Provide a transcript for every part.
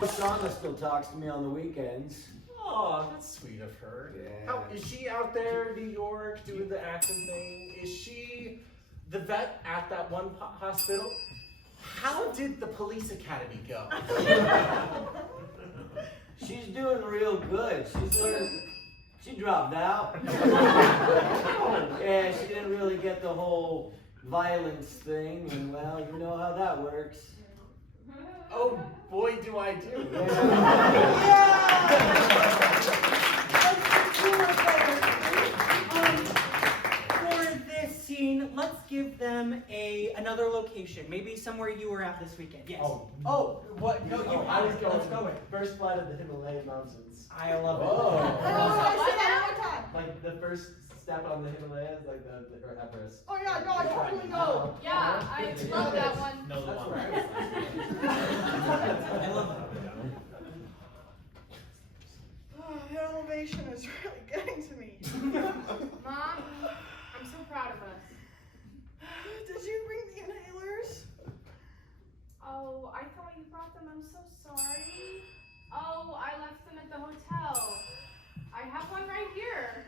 Shauna still talks to me on the weekends. Oh, that's sweet of her. Yeah. How, is she out there in New York doing the acting thing? Is she the vet at that one hospital? How did the police academy go? She's doing real good. She's learned. She dropped out. Yeah, she didn't really get the whole violence thing, and well, you know how that works. Oh boy, do I do. For this scene, let's give them another location. Maybe somewhere you were at this weekend. Yes. Oh, what? No, you I was going. Let's go. First flight of the Himalayan mountains. I love it. Like the first step on the Himalayas, like the or Everest. Oh yeah, no, I totally know. Yeah, I love that one. No, the That's one. where I was last week. I love that. Oh, the elevation is really getting to me. Mom, I'm so proud of us. Did you bring the inhalers? Oh, I thought you brought them. I'm so sorry. Oh, I left them at the hotel. I have one right here.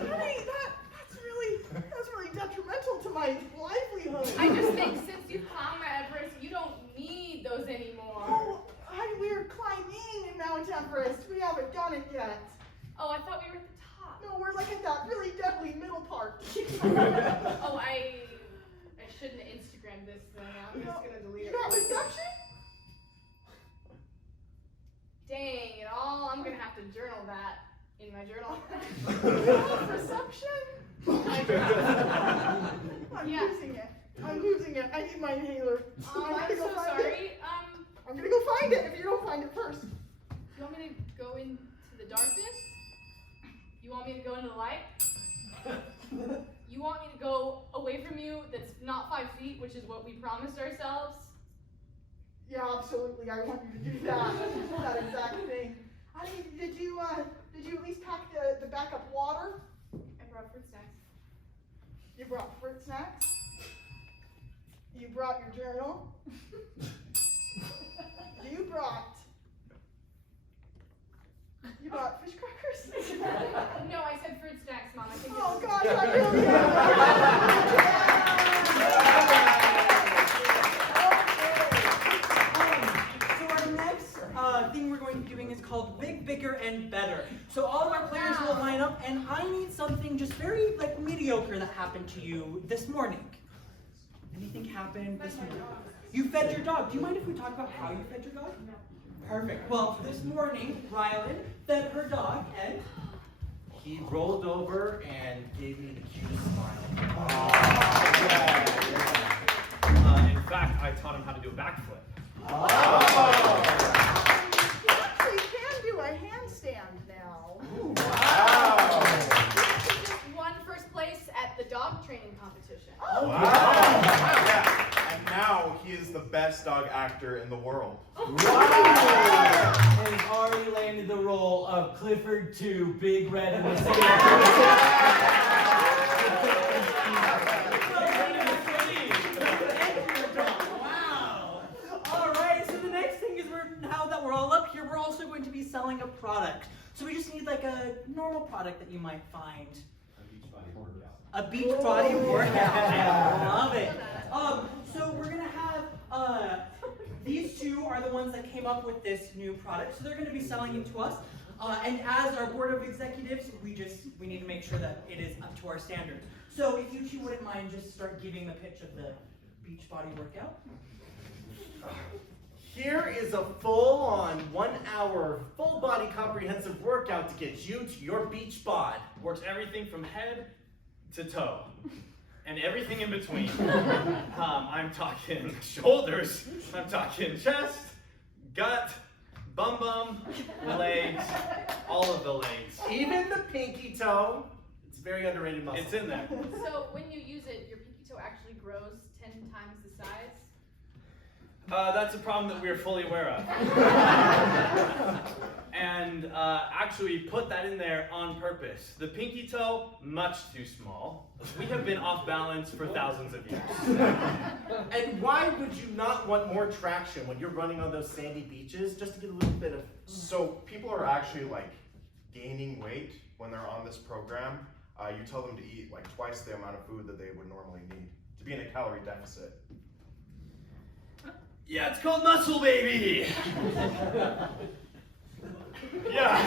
Honey, that's really detrimental to my livelihood. I just think since you've climbed Mount Everest, you don't need those anymore. Oh, honey, we're climbing Mount Everest. We haven't done it yet. Oh, I thought we were at the top. No, we're like at that really deadly middle part. Oh, I shouldn't Instagram this thing. I'm just gonna delete You it. got reception? Dang it all. I'm gonna have to journal that in my journal. You have reception? I'm Yeah. losing it. I'm losing it. I need my inhaler. I'm so sorry. I'm gonna go find it if you don't find it first. You want me to go into the darkness? You want me to go into the light? You want me to go away from you that's not 5 feet, which is what we promised ourselves? Yeah, absolutely. I want you to do that. That exact thing. Honey, did you at least pack the backup water? I brought fruit snacks. You brought fruit snacks? You brought your journal? You brought fish crackers? No, I said fruit snacks, Mom. I think Oh it's... gosh, I really am. So our next thing we're going to be doing is called Big, Bigger, and Better. So all of our players will line up, and I need something just very mediocre that happened to you this morning. Anything happened this morning? You fed your dog. Do you mind if we talk about how you fed your dog? No. Perfect. Well, this morning, Rylan fed her dog, and He rolled over and gave me the cutest smile. In fact, I taught him how to do a backflip. You actually can do a handstand now. Wow. He just won first place at the dog training competition. Oh, Yeah. And now he is the best dog actor in the world. And he's already landed the role of Clifford 2, Big Red in the City. wow! All right. So the next thing is now that we're all up here, we're also going to be selling a product. So we just need like a normal product that you might find. A beach body workout. I love it. So we're gonna have these two are the ones that came up with this new product. So they're gonna be selling it to us. And as our board of executives, we need to make sure that it is up to our standards. So if you two wouldn't mind just start giving the pitch of the beach body workout. Here is a full-on 1 hour, full-body comprehensive workout to get you to your beach bod. Works everything from head to toe. And everything in between. I'm talking shoulders, I'm talking chest, gut, bum, legs, all of the legs. Even the pinky toe. It's very underrated muscle. It's in there. So when you use it, your pinky toe actually grows 10 times the size? That's a problem that we're fully aware of. And actually put that in there on purpose. The pinky toe, much too small. We have been off balance for thousands of years. And why would you not want more traction when you're running on those sandy beaches, just to get a little bit of... So people are actually like gaining weight when they're on this program. You tell them to eat like twice the amount of food that they would normally need to be in a calorie deficit. Yeah, it's called muscle, baby! Yeah.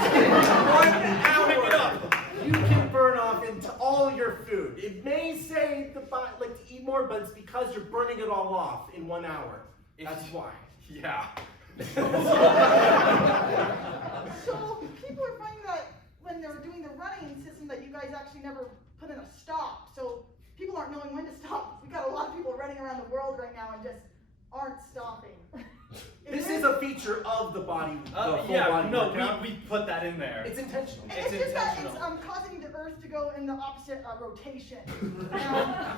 1 Pick it hour, up. you can burn off into all your food. It may say like to eat more, but it's because you're burning it all off in 1 hour. That's why. Yeah. So people are finding that when they're doing the running system that you guys actually never put in a stop. So people aren't knowing when to stop. We got a lot of people running around the world right now and just aren't stopping. This is a feature of the body, the full Yeah, body no, workout. we put that in there. It's intentional. It's It's just that it's intentional. causing the Earth to go in the opposite rotation.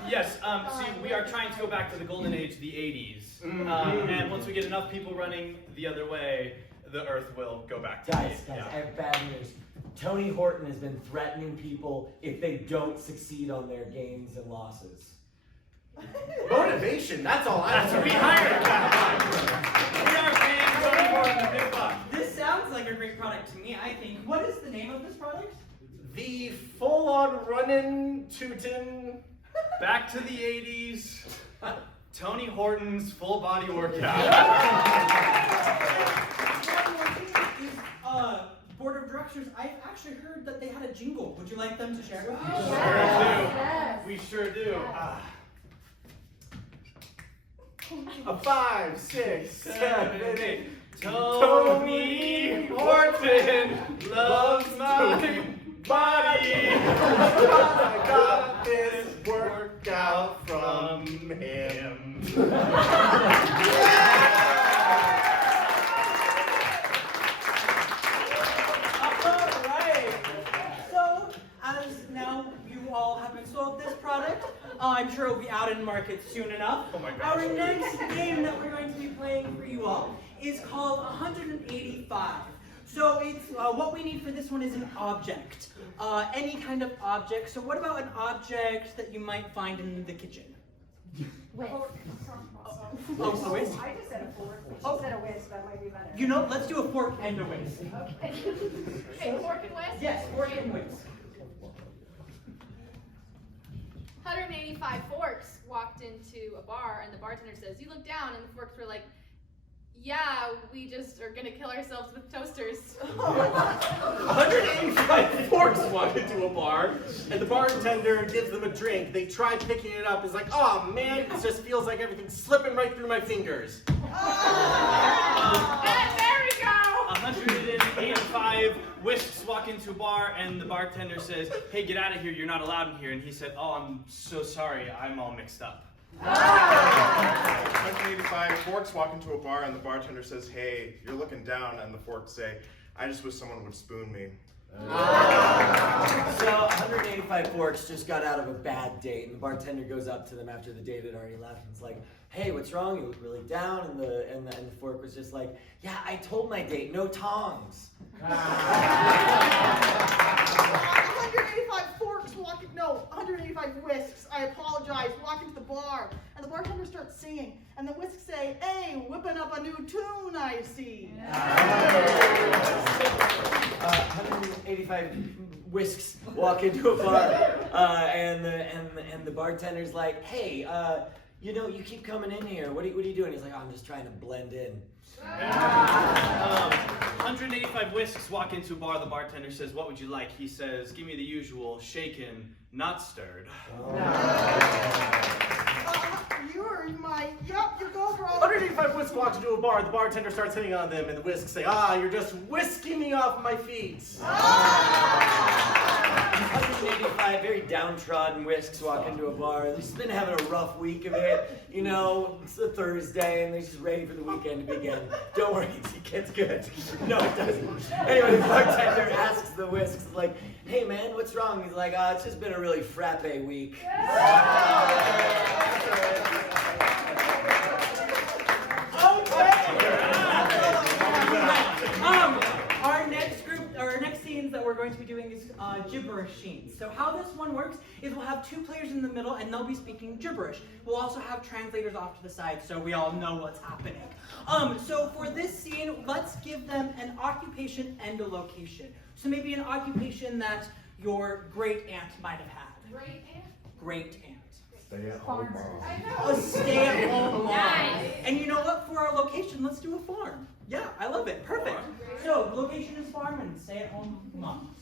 Yes, see, we are trying to go back to the golden age, the 80s. And once we get enough people running the other way, the Earth will go back to Guys, the I have bad news. Tony Horton has been threatening people if they don't succeed on their gains and losses. Motivation, that's all I That's what we hired. We are paying Tony Horton a big buck. This sounds like a great product to me, I think. What is the name of this product? The full-on running, tootin'. Back to the 80s. Tony Horton's full body workout. One more thing is, board of directors, I've actually heard that they had a jingle. Would you like them to share with me? We sure do. A 5, 6, 7, 8. Tony Horton loves my body. I got this workout from him. Alright. So, as now you all have been sold this product, I'm sure it'll be out in market soon enough. Oh my gosh. Our next game that we're going to be playing for you all is called 185. So it's what we need for this one is an object, any kind of object. So what about an object that you might find in the kitchen? Whisk. Oh, a whisk. I just said a fork. She said a whisk. That might be better. You know, let's do a fork and a whisk. Okay. Hey, fork and whisk? Yes, fork and whisk. 185 forks walked into a bar, and the bartender says, "You look down," and the forks were like, "Yeah, we just are gonna kill ourselves with toasters." 185 forks walk into a bar, and the bartender gives them a drink. They try picking it up. It's like, oh man, it just feels like everything's slipping right through my fingers. There we go! 185 whisks walk into a bar, and the bartender says, "Hey, get out of here, you're not allowed in here." And he said, "Oh, I'm so sorry, I'm all mixed up." 185 forks walk into a bar and the bartender says, "Hey, you're looking down," and the forks say, "I just wish someone would spoon me." So 185 forks just got out of a bad date, and the bartender goes up to them after the date had already left, and it's like, "Hey, what's wrong? You look really down." And the fork was just like, "Yeah, I told my date, no tongs." 185 forks walking, no, 185 whisks, I apologize, walk into the bar, and the bartender starts singing, and the whisks say, "Hey, whipping up a new tune, I see." 185 whisks walk into a bar, and the bartender's like, "Hey, you know, you keep coming in here. What are you doing?" He's like, "Oh, I'm just trying to blend in." 185 whisks walk into a bar. The bartender says, "What would you like?" He says, "Give me the usual, shaken, not stirred." You go, bro. 185 whisks walk into a bar. The bartender starts hitting on them, and the whisks say, "Ah, you're just whisking me off my feet." 185 very downtrodden whisks walk into a bar. They've just been having a rough week of it. You know, it's a Thursday, and they're just ready for the weekend to begin. Don't worry, it gets good. No, it doesn't. Anyway, the bartender asks the whisks, like, "Hey, man, what's wrong?" He's like, "It's just been a really frappe week." Oh machines. So how this one works is we'll have 2 players in the middle and they'll be speaking gibberish. We'll also have translators off to the side so we all know what's happening. So for this scene, let's give them an occupation and a location. So maybe an occupation that your great aunt might have had. Great aunt? Great aunt. Stay at home mom. I A know. stay-at-home mom. Nice. And you know what? For our location, let's do a farm. Yeah, I love it. Perfect. So, location is farm and stay-at-home mom.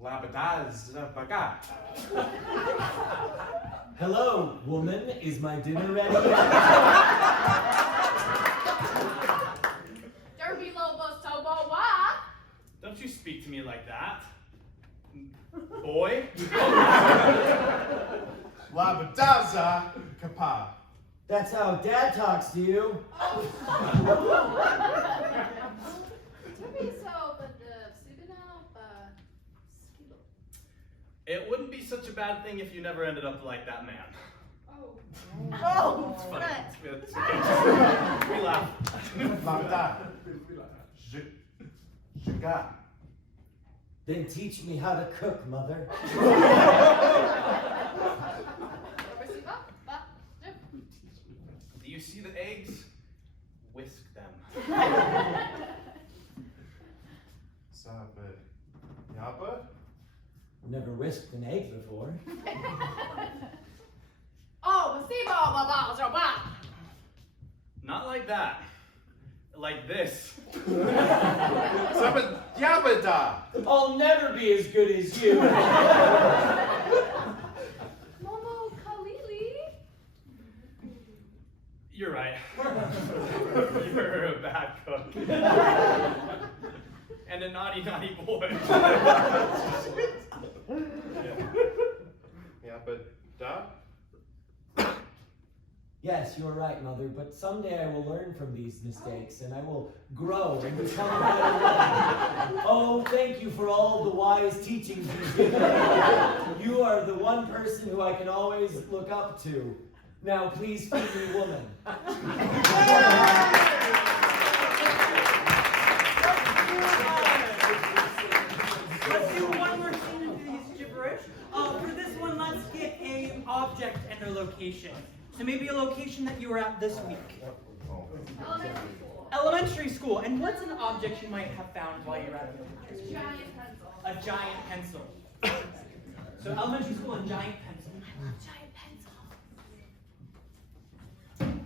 Labadaz, baga. Hello, woman. Is my dinner ready? Derby Lobo Sobo Wa. Don't you speak to me like that. Boy? Labadaza kapa. That's how Dad talks to you. Derby so but the Subina Skilo. It wouldn't be such a bad thing if you never ended up like that man. Oh. Oh, It's funny. Brett. It's okay. We laugh. Labda. Jiga. Then teach me how to cook, Mother. Do you see the eggs? Whisk them. Sabit. Yaba. Never whisked an egg before. Oh, Masibo Baba Zoba. Not like that. Like this. Sabit yabada. I'll never be as good as you. Momo Kalili. You're right. You're a bad cook. And a naughty, naughty boy. Yabada. Yes, you're right, Mother, but someday I will learn from these mistakes and I will grow and become a better woman. Oh, thank you for all the wise teachings you've given me. You are the one person who I can always look up to. Now, please feed me, woman. Let's do one more scene of these gibberish. For this one, let's get an object and a location. So maybe a location that you were at this week. Elementary school. Elementary school. And what's an object you might have found while you were at elementary school? Giant pencil. A giant pencil. So elementary school and giant pencil. Giant pencil.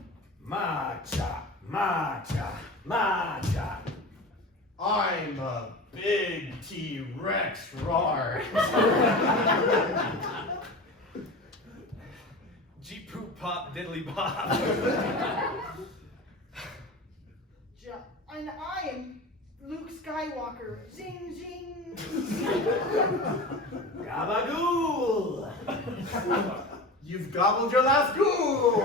Matcha, matcha, matcha. I'm a big T-Rex roar. Jeep poop pop diddly bob. And I am Luke Skywalker. Zing, zing. Gabagool. You've gobbled your last ghoul.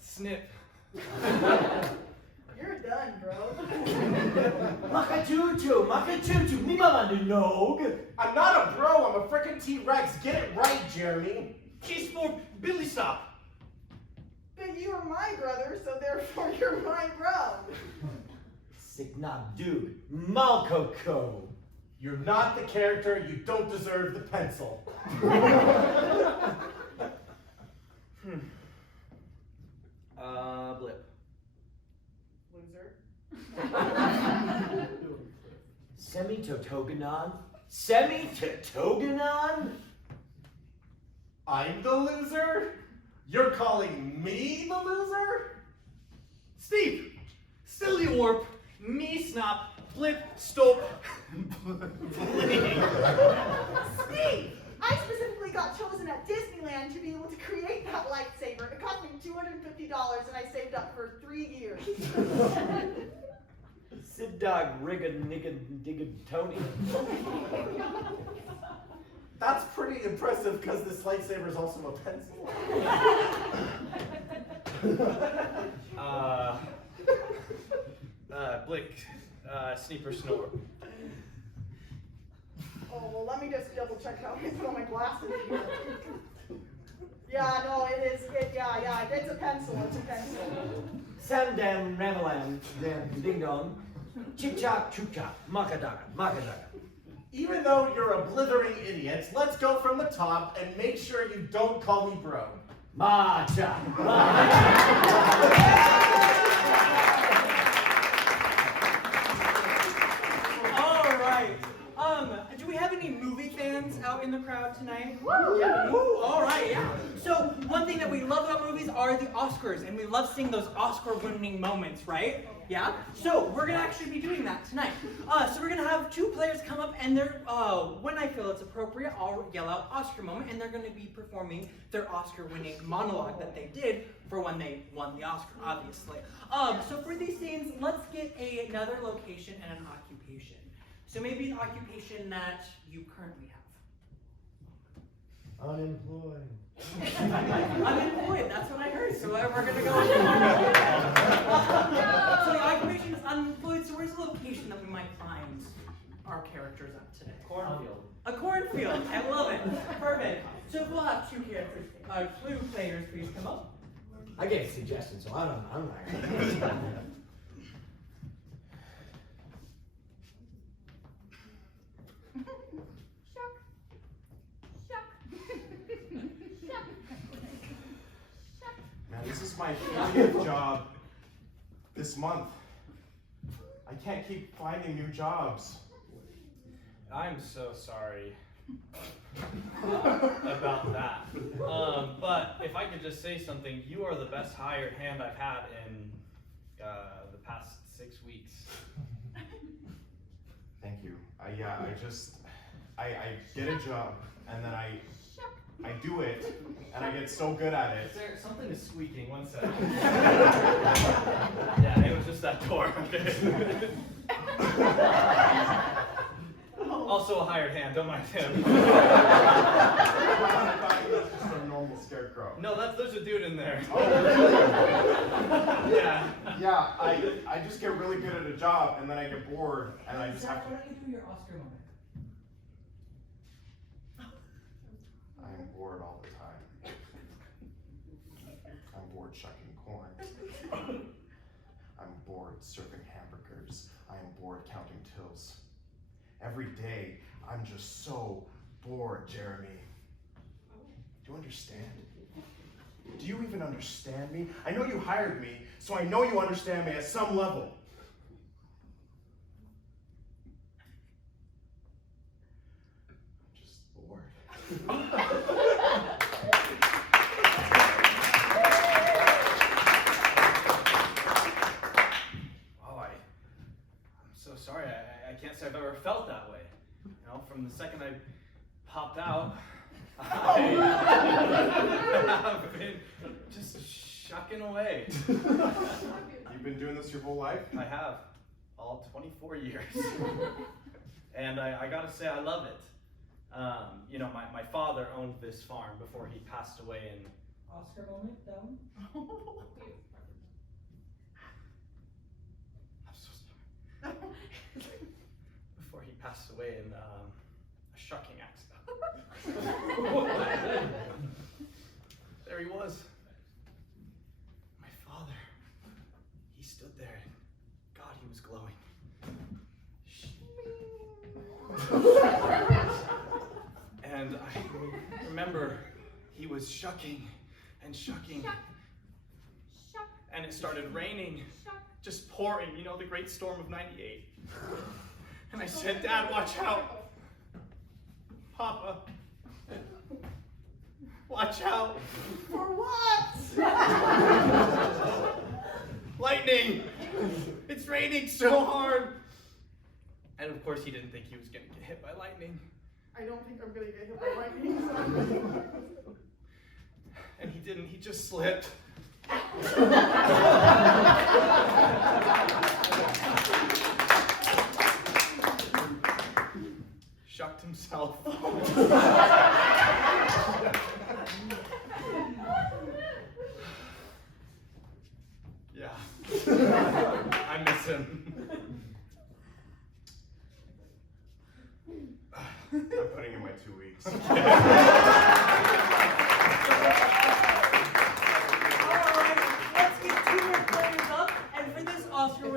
Snip. You're done, bro. Makatutu, makatutu, mimamandunog. I'm not a bro, I'm a frickin' T-Rex. Get it right, Jeremy. He's for Billy Stop. But you are my brother, so therefore you're my bro. Signal dude, Malcoco. You're not the character, you don't deserve the pencil. Blip. Loser. Semi-totoganon? Semi-totoganon? I'm the loser? You're calling me the loser? Steve. Silly warp. Me snop. Blip. Stop. Bling. Steve! I specifically got chosen at Disneyland to be able to create that lightsaber. It cost me $250 and I saved up for 3 years. Sid dog rigga nigga digga Tony. That's pretty impressive because this lightsaber is also a pencil. Blick. Sneeper snore. Oh, well, let me just double check how I put on my glasses here. Yeah, no, it is. Yeah. It's a pencil. It's a pencil. Sam dam ramalam dam ding dong. Chip chop choop chop. Makadaga makadaga. Even though you're a blithering idiot, let's go from the top and make sure you don't call me bro. Macha. All right. Do we have any movie fans out in the crowd tonight? Woo! Yeah. Woo! All right. Yeah. So one thing that we love about movies are the Oscars, and we love seeing those Oscar-winning moments, right? Yeah. So we're gonna actually be doing that tonight. So we're gonna have two players come up, and they're when I feel it's appropriate, I'll yell out Oscar moment, and they're gonna be performing their Oscar-winning monologue that they did for when they won the Oscar, obviously. So for these scenes, let's get another location and an occupation. So maybe an occupation that you currently have. Unemployed. Unemployed, that's what I heard, so we're gonna go. So the occupation is unemployed, so where's the location that we might find our characters at today? Cornfield. A cornfield, I love it. Perfect. So we'll have two characters, two players, please come up. I gave suggestions, so I'm not. Man, this is my 50th job this month. I can't keep finding new jobs. I'm so sorry about that. But if I could just say something, you are the best hired hand I've had in the past 6 weeks. Thank you. I get a job and then I do it and I get so good at it. There, something is squeaking, one second. Yeah, it was just that door, okay. Also a hired hand, don't mind him. I thought he was just a normal scarecrow. No, there's a dude in there. Oh, really? Yeah. Yeah, I just get really good at a job and then I get bored and I just have to. Why don't you do your Oscar moment? I'm bored all the time. I'm bored shucking corn. I'm bored serving hamburgers. I am bored counting tills. Every day, I'm just so bored, Jeremy. Do you understand? Do you even understand me? I know you hired me, so I know you understand me at some level. I'm just bored. I'm so sorry. I can't say I've ever felt that way. You know, from the second I popped out, I have been just shucking away. You've been doing this your whole life? I have, all 24 years. And I gotta say, I love it. You know, my father owned this farm before he passed away, and Oscar moment, down. I'm so sorry. Before he passed away in a shucking accident. There he was. My father. He stood there, and God, he was glowing. And I remember he was shucking and shucking. And it started raining, just pouring, you know, the great storm of '98. And I said, Dad, watch out. Papa, watch out. For what? Lightning. It's raining so hard. And of course, he didn't think he was going to get hit by lightning. I don't think I'm gonna get hit by lightning. And he didn't, he just slipped. Shucked himself. Yeah. I miss him. I'm putting in my 2 weeks.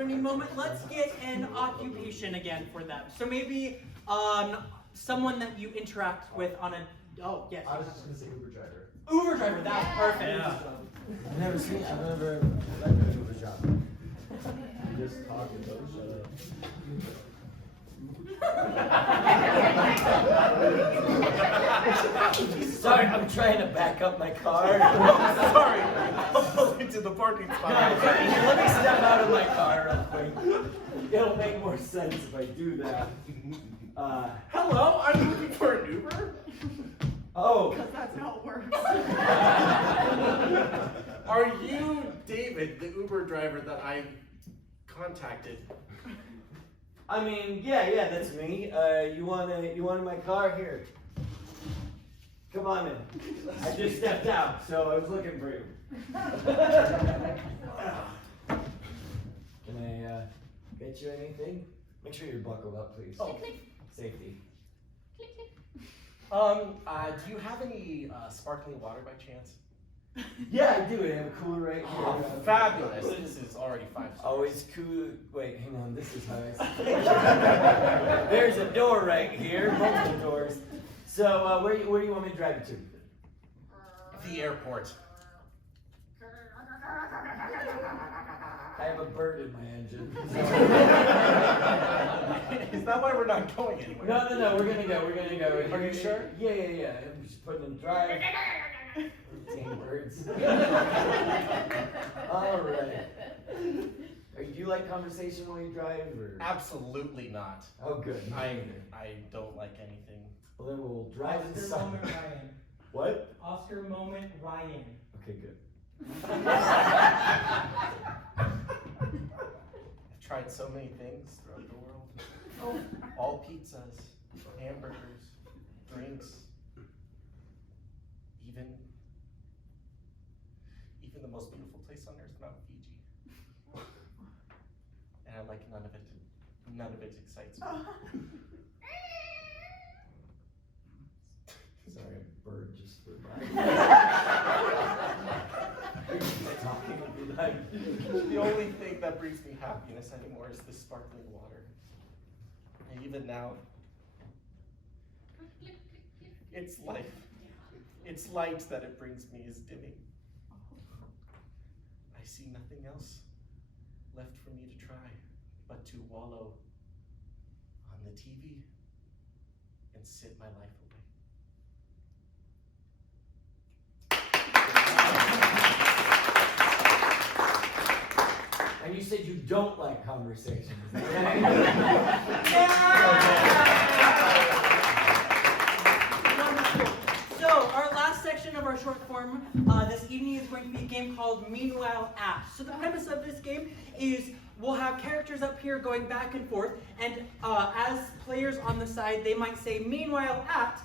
learning moment. Let's get an occupation again for them. So maybe someone that you interact with on a. Oh yes. I was just gonna say Uber driver. Uber driver. That's perfect. Yeah. I've never done an Uber job. You just talk and go, shut up. Sorry, I'm trying to back up my car. Sorry, I'm pulling to the parking spot. Let me step out of my car real quick. It'll make more sense if I do that. Hello, I'm looking for an Uber. Oh, Because that's how it works. Are you David, the Uber driver that I contacted? I mean, yeah, that's me. You want my car? Here. Come on in. I just stepped out, so I was looking for you. Can I get you anything? Make sure you're buckled up, please. Oh. Safety. Do you have any sparkling water by chance? Yeah, I do. I have a cooler right here. Oh, fabulous. This is already 5 stars. Always cool. Wait, hang on. This is how I see it. There's a door right here. Multiple doors. So, where do you want me to drive you to? The airport. I have a bird in my engine. Is that why we're not going anywhere? No. We're gonna go. Are you sure? Yeah. I'm just putting in drive. Tame birds. All right. Do you like conversation while you drive, or? Absolutely not. Oh, good. I don't like anything. Well, then we'll drive Oscar inside. moment Ryan. What? Oscar moment Ryan. Okay, good. I've tried so many things throughout the world. All pizzas, hamburgers, drinks, even the most beautiful place on earth, Mount Fiji. And I like none of it. None of it excites me. Sorry, a bird just flew by. Talking would be like. The only thing that brings me happiness anymore is this sparkling water. And even now, its life, its light that it brings me is dimming. I see nothing else left for me to try but to wallow on the TV and sit my life away. And you said you don't like conversations. So our last section of our short form this evening is going to be a game called Meanwhile At. So the premise of this game is we'll have characters up here going back and forth, and as players on the side, they might say Meanwhile At.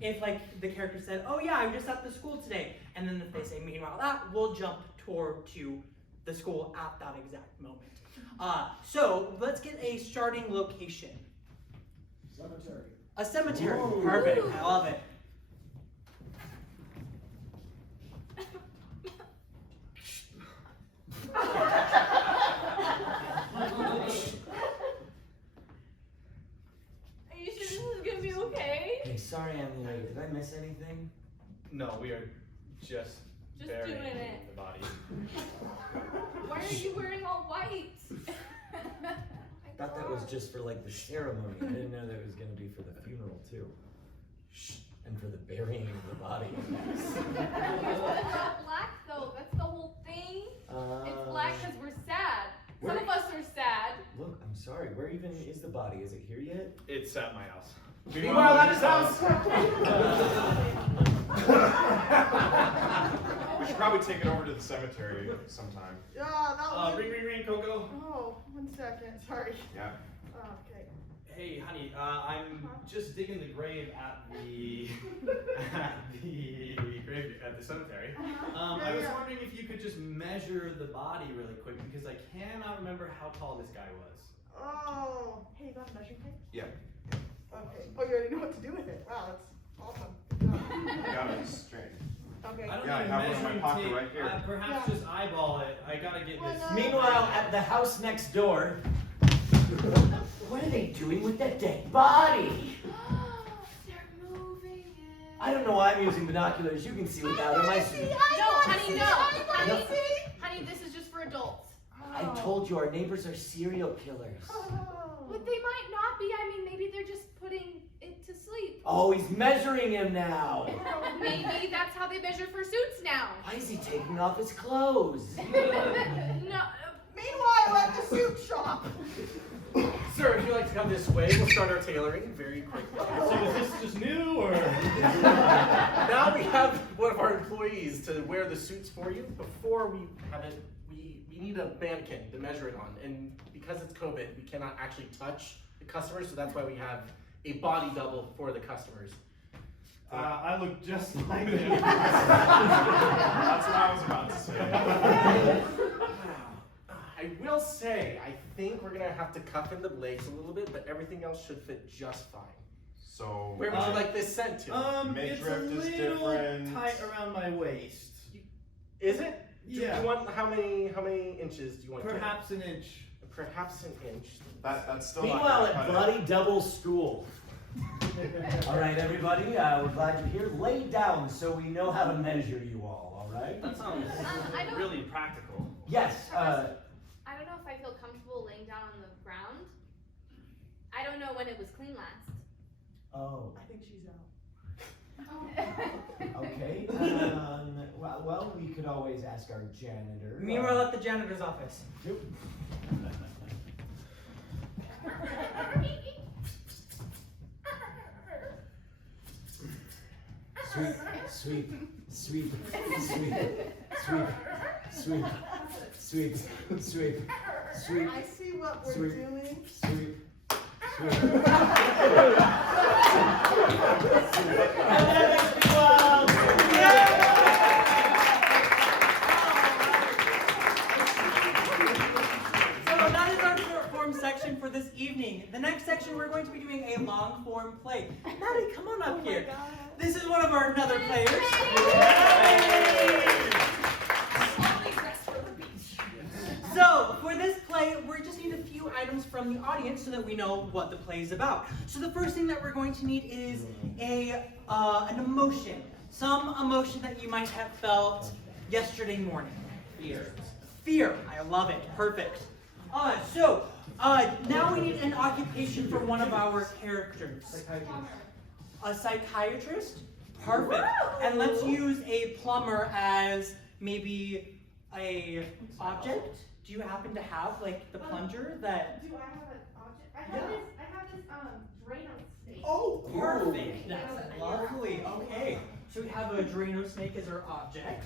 If like the character said, oh yeah, I'm just at the school today, and then if they say Meanwhile At, we'll jump toward to the school at that exact moment. So let's get a starting location. Cemetery. A cemetery. Ooh. Perfect. I love it. Are you sure this is gonna be okay? Hey, sorry I'm late. Did I miss anything? No, we are just burying doing it. the body. Why are you wearing all white? I thought that was just for like the ceremony. I didn't know that it was gonna be for the funeral too. Shh. And for the burying of the body. It's not black though. That's the whole thing. It's black because we're sad. Some of us are sad. Look, I'm sorry. Where even is the body? Is it here yet? It's at my house. Meanwhile, at his house. We should probably take it over to the cemetery sometime. Yeah, that was. Ring, Coco. Oh, 1 second. Sorry. Yeah. Okay. Hey, honey, I'm just digging the grave at the at the cemetery. I was wondering if you could just measure the body really quick because I cannot remember how tall this guy was. Oh, hey, you got a measuring tape? Yeah. Okay. Oh, you already know what to do with it. Wow, that's awesome. Good job. I got it straight. Okay. I don't Yeah, I need have one in my measuring pocket tape. right here. Perhaps Yeah. just eyeball it. I gotta get Well, this. no. Meanwhile, at the house next door, what are they doing with that dead body? They're moving it. I don't know why I'm using binoculars. You can see without them. I see. No, honey, no. No. Honey, this is just for adults. I told you our neighbors are serial killers. But they might not be. I mean, maybe they're just putting it to sleep. Oh, he's measuring him now. Maybe that's how they measure for suits now. Why is he taking off his clothes? No. Meanwhile, at the suit shop. Sir, if you'd like to come this way, we'll start our tailoring very quickly. So is this just new or? Now we have one of our employees to wear the suits for you. Before we have it, we need a mannequin to measure it on. And because it's COVID, we cannot actually touch the customers, so that's why we have a body double for the customers. I look just like them. That's what I was about to say. I will say, I think we're gonna have to cuff in the legs a little bit, but everything else should fit just fine. So, Where would you like this sent to? It's a Midriff is little different. tight around my waist. Is it? Do Yeah. you want how many inches do you want? Perhaps an inch. Perhaps an inch. that's still Meanwhile, not at gonna cut it. Bloody Double School. All right, everybody, we're glad you're here. Lay down so we know how to measure you all right? That sounds I don't- really practical. Yes, I don't know if I feel comfortable laying down on the ground. I don't know when it was clean last. oh, I think she's out. okay. Well, we could always ask our janitor. Meanwhile, at the janitor's office. Yep. Sweep, sweep, sweep, sweep, sweep, sweep, sweep, sweep, sweep, I see what we're Sweet. doing. sweep, sweep. So that is our short form section for this evening. The next section, we're going to be doing a long form play. Maddie, come on up here. This is one of our another players. So for this play, we just need a few items from the audience so that we know what the play is about. So the first thing that we're going to need is an emotion. Some emotion that you might have felt yesterday morning. Fear. Fear. I love it. Perfect. So now we need an occupation for one of our characters. A psychiatrist? Perfect. And let's use a plumber as maybe a object. Do you happen to have like the plunger that? Do I have an object? I have this Drano snake. Oh, perfect. That's lovely. Okay. So we have a Drano snake as our object.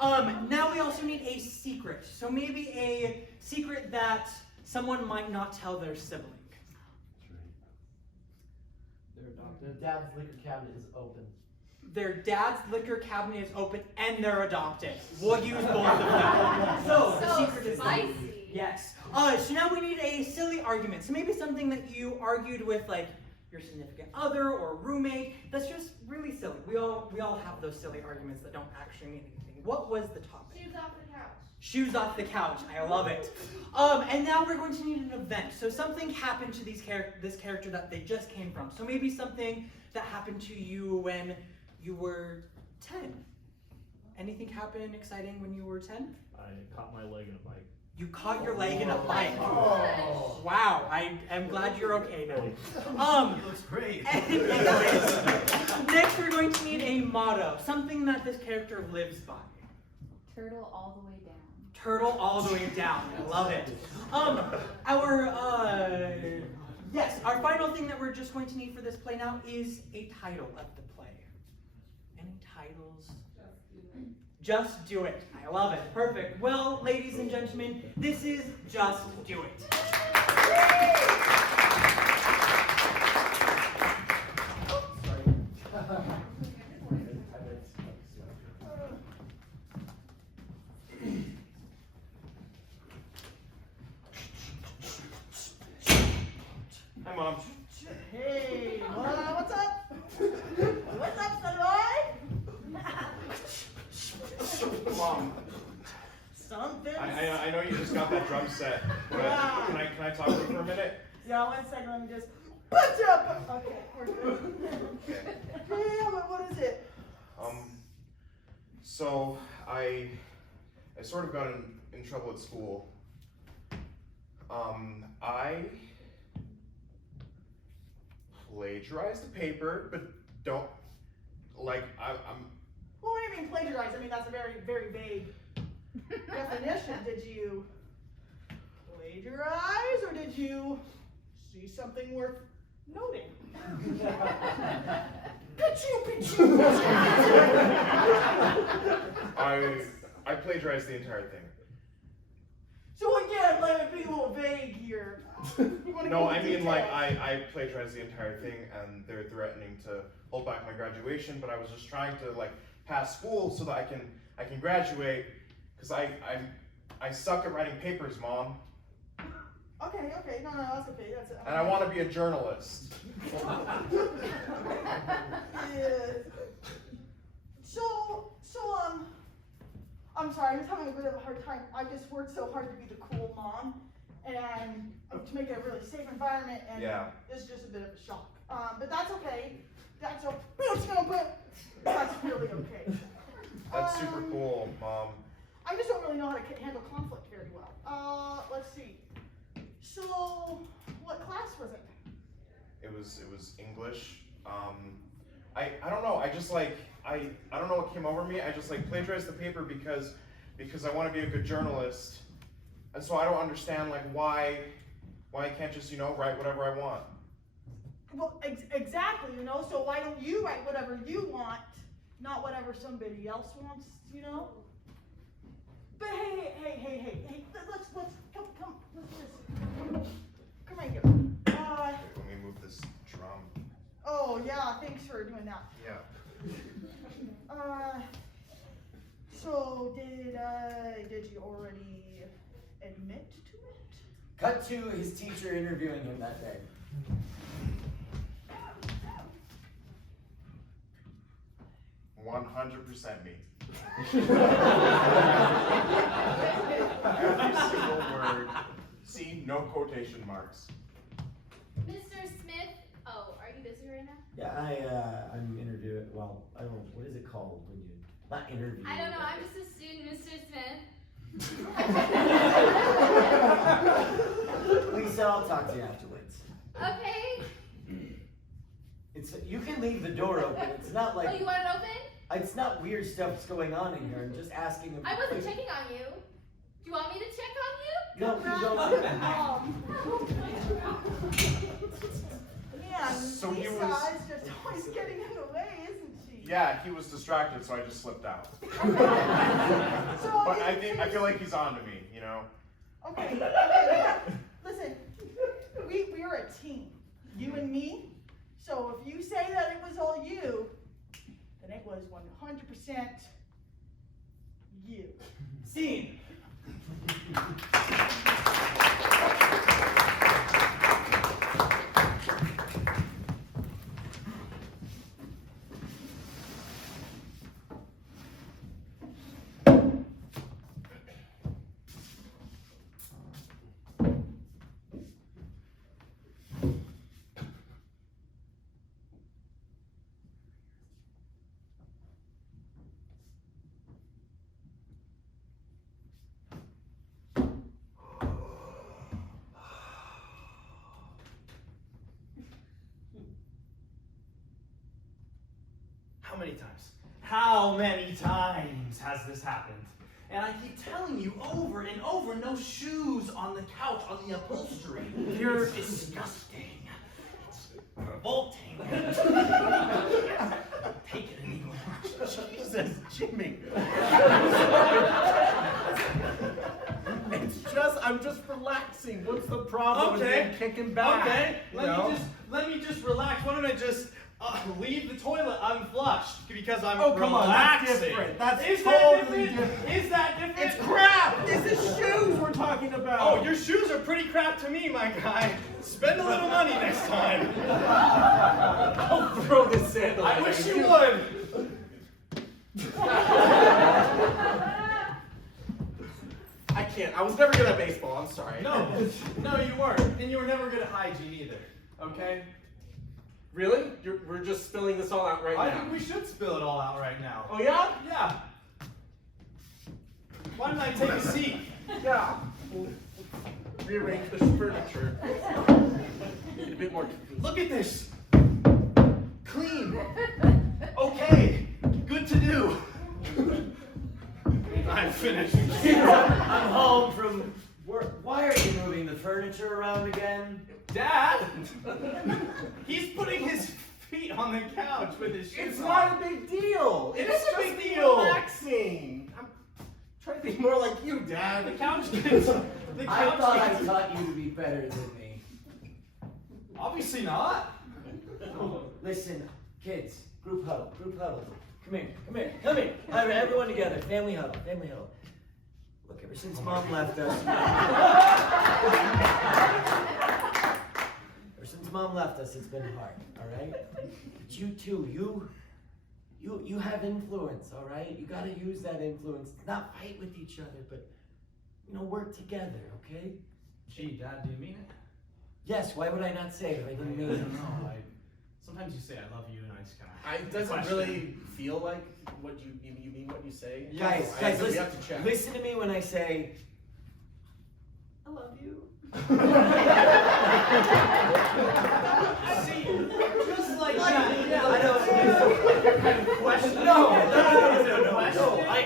Now we also need a secret. So maybe a secret that someone might not tell their sibling. Their dad's liquor cabinet is open. Their dad's liquor cabinet is open and they're adopted. We'll use both of them. So the So secret is spicy. yes. So now we need a silly argument. So maybe something that you argued with like your significant other or roommate. That's just really silly. We all have those silly arguments that don't actually mean anything. What was the topic? Shoes off the couch. Shoes off the couch. I love it. And now we're going to need an event. So something happened to this character that they just came from. So maybe something that happened to you when you were 10. Anything happen exciting when you were 10? I caught my leg in a bike. You caught your leg in a bike. Oh. Wow, I am glad you're okay now. He looks great. Anyways, next we're going to need a motto. Something that this character lives by. Turtle all the way down. Turtle all the way down. I love it. Our final thing that we're just going to need for this play now is a title of the play. Any titles? Just Do It. I love it. Perfect. Well, ladies and gentlemen, this is Just Do It. Hi, Mom. Hey, what's up? What's up, son boy? just got that drum set. But can I talk to you for a minute? Yeah, 1 second, let me just punch up. Okay, we're good. Okay. Yeah, but what is it? So I sort of got in trouble at school. I plagiarized the paper, but don't, like, I'm. Well, what do you mean plagiarize? I mean, that's a very, very vague definition. Did you plagiarize, or did you see something worth noting? I plagiarized the entire thing. So again, let it be a little vague here. You wanna No, go I into mean, like, details? I plagiarized the entire thing, and they're threatening to hold back my graduation, but I was just trying to, like, pass school so that I can graduate, because I suck at writing papers, Mom. Okay, no, that's okay. That's it. And I want to be a journalist. Yes. I'm sorry, I'm just having a bit of a hard time. I just worked so hard to be the cool mom and to make it a really safe environment, and Yeah. it's just a bit of a shock. But that's okay. That's really okay. That's super cool, Mom. I just don't really know how to handle conflict very well. Let's see. So, what class was it? It was English. I don't know. I just like I don't know what came over me. I just like plagiarized the paper because I want to be a good journalist, and so I don't understand like why I can't just write whatever I want. Well, exactly. So why don't you write whatever you want, not whatever somebody else wants? But hey, let's come, let's just come right here. Wait, let me move this drum. Oh yeah, thanks for doing that. Yeah. So did you already admit to it? Cut to his teacher interviewing him that day. %100% me. Every single word. See, no quotation marks. Mr. Smith, oh, are you busy right now? Yeah, I'm interviewing. Well, I don't know, what is it called when you not interview? I don't know, I'm just a student, Mr. Smith. Lisa, I'll talk to you afterwards. Okay. You can leave the door open. It's not like Oh, you want it open? it's not weird stuff's going on in here. I'm just asking him. I wasn't checking on you. Do you want me to check on you? No, you don't. Man, So he Lisa was- is just always getting in the way, isn't she? Yeah, he was distracted, so I just slipped out. So, But I feel like he's on to me, Okay. Listen, we are a team, you and me. So if you say that it was all you, then it was 100% you. Scene. How many times has this happened? And I keep telling you over and over, no shoes on the couch, on the upholstery. You're disgusting. It's revolting. Take it in English. Jesus, Jimmy. I'm just relaxing. What's the problem with me kicking back? Okay. Let me just relax. Why don't I just leave the toilet unflushed because I'm relaxing. That's Is totally that different? Is that different? It's crap. This is shoes we're talking about. Oh, your shoes are pretty crap to me, my guy. Spend a little money next time. Don't throw this sandal. I at wish me. you would. I can't. I was never good at baseball. I'm sorry. No, no, you weren't. And you were never good at hygiene either. Okay? Really? We're just spilling this all out right I now. think we should spill it all out right now. Oh yeah? Yeah. Why don't I take a seat? Yeah. We'll rearrange the furniture. Make it a bit more convenient. Look at this. Clean. Okay. Good to do. I'm finished. I'm home from work. Why are you moving the furniture around again? Dad! He's putting his feet on the couch with his shoes It's on. not a big deal. It It's is a just big deal. relaxing. I'm trying to be more like you, Dad. The couch gets... The I couch thought I gets... taught you to be better than me. Obviously not. Listen, kids, group huddle, group huddle. Come here, come here, come here. All right, everyone together, family huddle, family huddle. Look, ever since Mom left us, it's been hard, all right? But you too, you have influence, all right? You gotta use that influence, not fight with each other, but, work together, okay? Gee, Dad, do you mean it? Yes, why would I not say it if I didn't mean I it? don't know. Sometimes you say I love you and I just kind of... It doesn't really feel like what you mean what you say. Guys, We listen, have to check. listen to me when I say, I love you. See, just like that. Yeah, I know. Kind of question. No,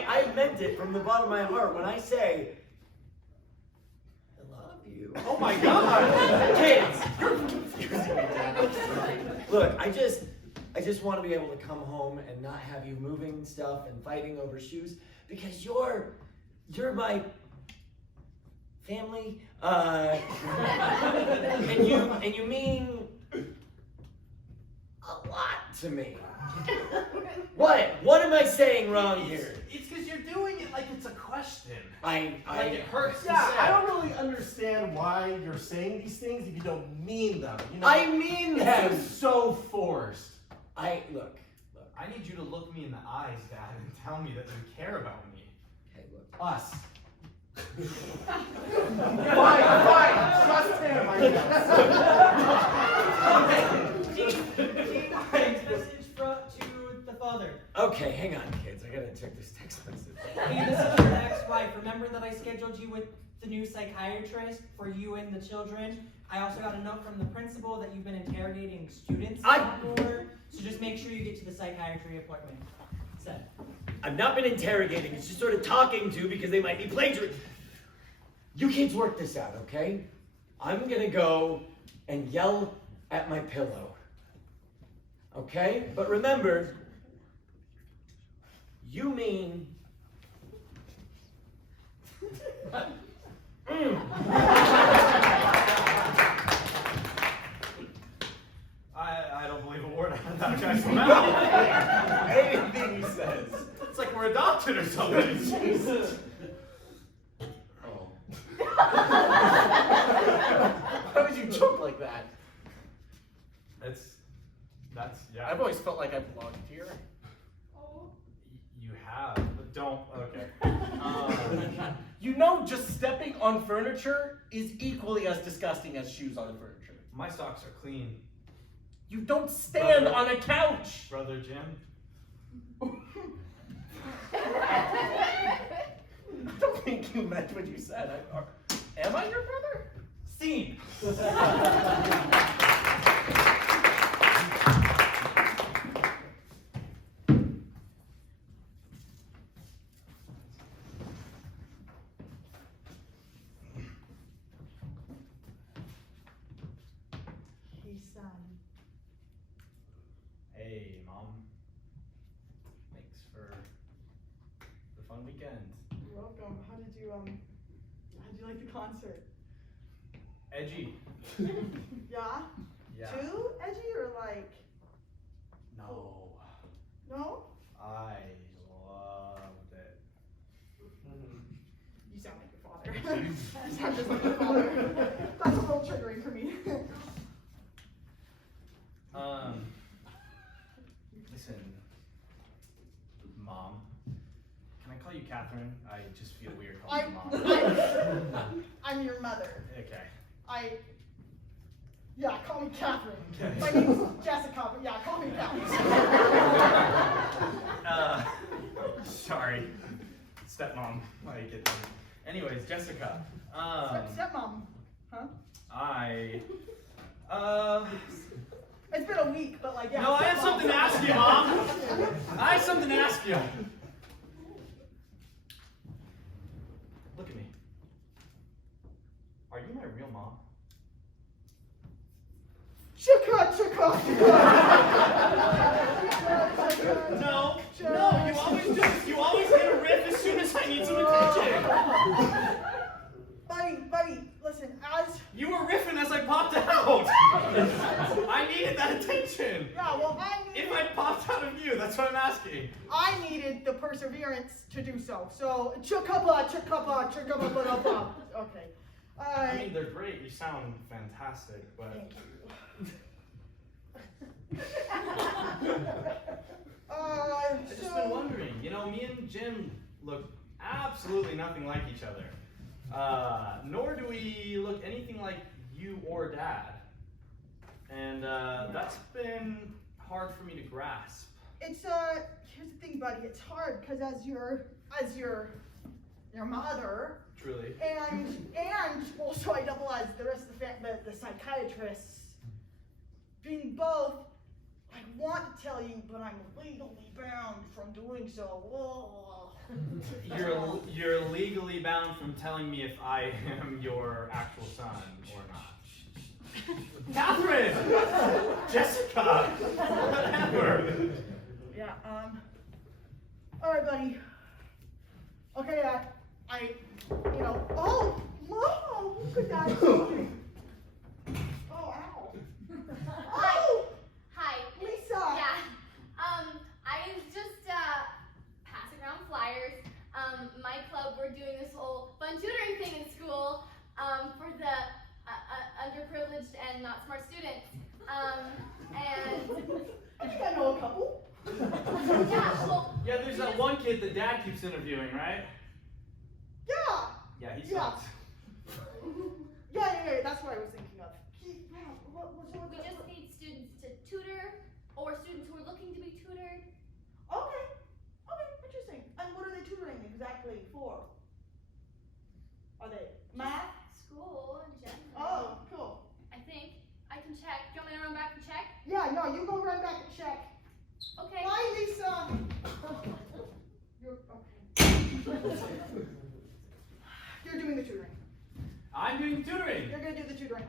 I meant it from the bottom of my heart when I say, I love you. Oh my God. Kids, you're confusing me, Dad. Look, I just want to be able to come home and not have you moving stuff and fighting over shoes because you're my family, and you mean a lot to me. What am I saying wrong here? It's because you're doing it like it's a question. Like it hurts to Yeah, say. I don't really understand why you're saying these things if you don't mean them. I mean them. It's so forced. Look. I need you to look me in the eyes, Dad, and tell me that you care about me. Hey, look. Us. Fine, trust him. Message to the father. Okay, hang on, kids. I gotta check this text message. Hey, this is your ex-wife. Remember that I scheduled you with the new psychiatrist for you and the children? I also got a note from the principal that you've been interrogating students more, so just make sure you get to the psychiatry appointment. Said. I've not been interrogating. It's just sort of talking to because they might be plagiarism. You kids work this out, okay? I'm gonna go and yell at my pillow. Okay? But remember, you mean... I don't believe a word out of that guy's mouth. Anything he says. It's like we're adopted or something. Jesus. Why would you joke like that? Yeah. I've always felt like I belonged here. You have, but don't. Okay. Just stepping on furniture is equally as disgusting as shoes on furniture. My socks are clean, You don't stand on a couch. Brother Jim. I don't think you meant what you said. Am I your brother? Scene. Hey, son. Hey, Mom. Thanks for the fun weekend. You're welcome. How did you like the concert? Edgy. Yeah? Yeah. Too edgy or like, No. no? I loved it. You sound like your father. You sound just like your father. That's a little triggering for me. Listen, Mom. Can I call you Catherine? I just feel weird calling you Mom. mother. Okay. Yeah, call me Catherine. Okay. My name's Jessica, but yeah, call me Catherine. Sorry. Stepmom. I get them. Anyways, Jessica. Stepmom, huh? It's been a week, but like, yeah. No, I have stepmom. something to ask you, Mom. I have something to ask you. Look at me. Are you my real mom? No, you always do this. You always hit a riff as soon as I need some attention. Buddy, listen, as... You were riffing as I popped out. I needed that attention. Yeah, well, If I popped out of you, that's what I'm asking. I needed the perseverance to do so. So, okay. I mean, they're great. You sound fantastic, but... Thank you. I've just been wondering, you know, me and Jim look absolutely nothing like each other. Nor do we look anything like you or Dad. And that's been hard for me to grasp. It's here's the thing, buddy. It's hard because as your mother. Truly. And also I double as the rest of the psychiatrists. Being both, I want to tell you, but I'm legally bound from doing so. Whoa. You're legally bound from telling me if I am your actual son or not. Catherine! Jessica! Whatever! Yeah, alright, buddy. Okay, oh, Mom, look at that. Oh, ow. Oh! Hi. Lisa! Yeah. I was just passing around flyers. My club, we're doing this whole fun tutoring thing in school for the underprivileged and not smart students. And I think I know a couple. yeah, well. Yeah, there's that one kid that Dad keeps interviewing, right? Yeah. Yeah, he Yeah. sucks. Yeah, that's what I was thinking of. We just need students to tutor, or students who are looking to be tutored. Okay, interesting. And what are they tutoring exactly for? Are they math? School in general. Oh, cool. I think. I can check. Do you want me to run back and check? Yeah, no, you go run back and check. Okay. Bye, Lisa. You're okay. You're doing the tutoring. I'm doing tutoring. You're gonna do the tutoring.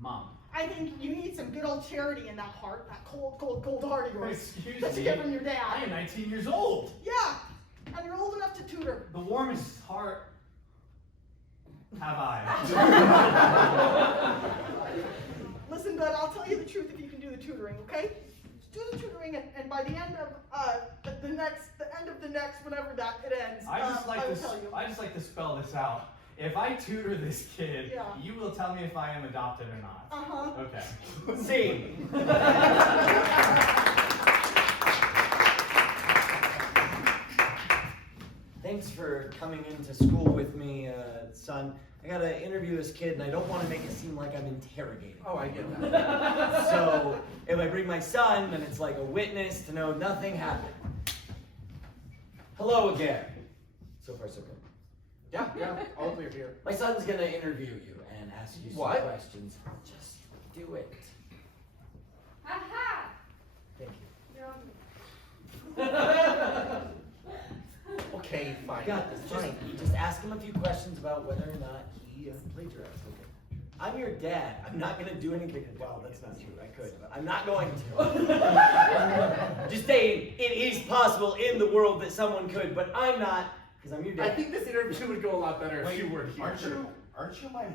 Mom. I think you need some good old charity in that heart, that cold heart of yours. Excuse that you me. get from your dad. I am 19 years old. Yeah, and you're old enough to tutor. The warmest heart have I. Listen, bud, I'll tell you the truth if you can do the tutoring, okay? Just do the tutoring, and by the end of the end of the next, whenever that it ends, I just like will to tell you. I just like to spell this out. If I tutor this kid, Yeah. you will tell me if I am adopted or not. Uh-huh. Okay. Scene. Thanks for coming into school with me, son. I gotta interview this kid, and I don't want to make it seem like I'm interrogating. Oh, I get that. So if I bring my son, then it's like a witness to know nothing happened. Hello again. So far, so good. Yeah, all clear here. My son's gonna interview you and ask you some What? questions. Just do it. Ha Thank ha! Okay, fine. you. Got this. Just ask him a few questions about whether or not he plagiarized. Okay. I'm your dad. I'm not gonna do anything. Well, that's not true. I could, but I'm not going to. Just saying, it is possible in the world that someone could, but I'm not, because I'm your dad. I think this interview would go a lot better if you were here. Aren't you my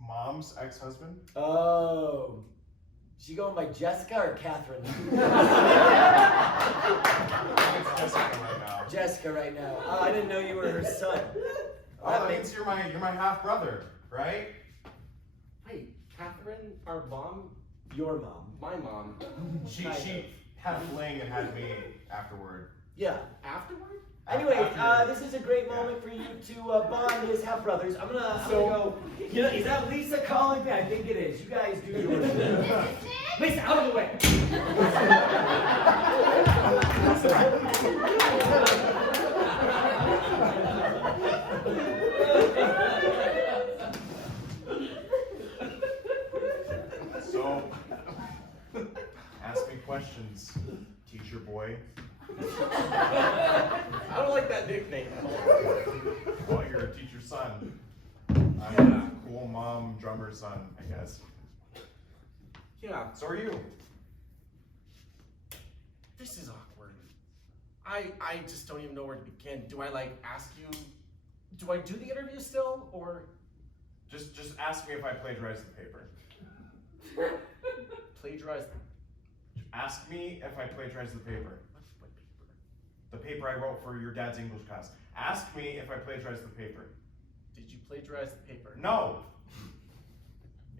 mom's ex-husband? Oh. She going by Jessica or Catherine? It's Jessica right now. Jessica right now. Oh, I didn't know you were her son. Oh, that means you're my half brother, right? Wait, Catherine, our mom, Your mom. my mom. She had a fling and had me afterward. Yeah. Afterward? Anyway, this is a great moment for you to bond as half brothers. I'm gonna go. You know, is that Lisa calling me? I think it is. You guys do yours. Lisa, out of the way. So, ask me questions, teacher boy. I don't like that nickname at all. Well, you're a teacher's son. I'm a cool mom drummer son, I guess. Yeah. So are you. This is awkward. I just don't even know where to begin. Do I like ask you, do I do the interview still, or? Just ask me if I plagiarized the paper. Plagiarize? Ask me if I plagiarized the paper. What paper? The paper I wrote for your dad's English class. Ask me if I plagiarized the paper. Did you plagiarize the paper? No.